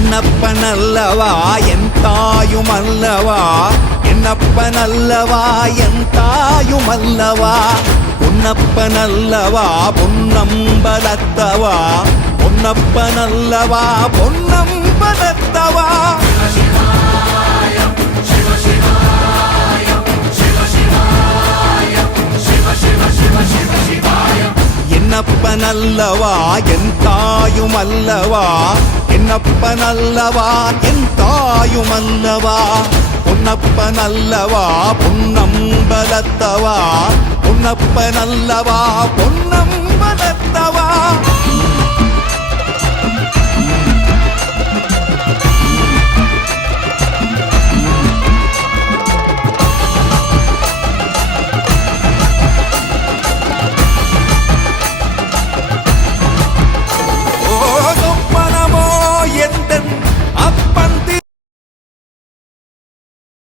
என்னப்பனல்லவா என் தாயுமல்லவா, என்னப்பனல்லவா என் தாயுமல்லவா, பொன்னப்பனல்லவா பொன்னம்பலத்தவா, பொன்னப்பனல்லவா பொன்னம்பலத்தவா. என்னப்பனல்லவா என் தாயுமல்லவா, என்னப்பனல்லவா என் தாயுமல்லவா, பொன்னப்பனல்லவா பொன்னம்பலத்தவா, பொன்னப்பனல்லவா பொன்னம்பலத்தவா.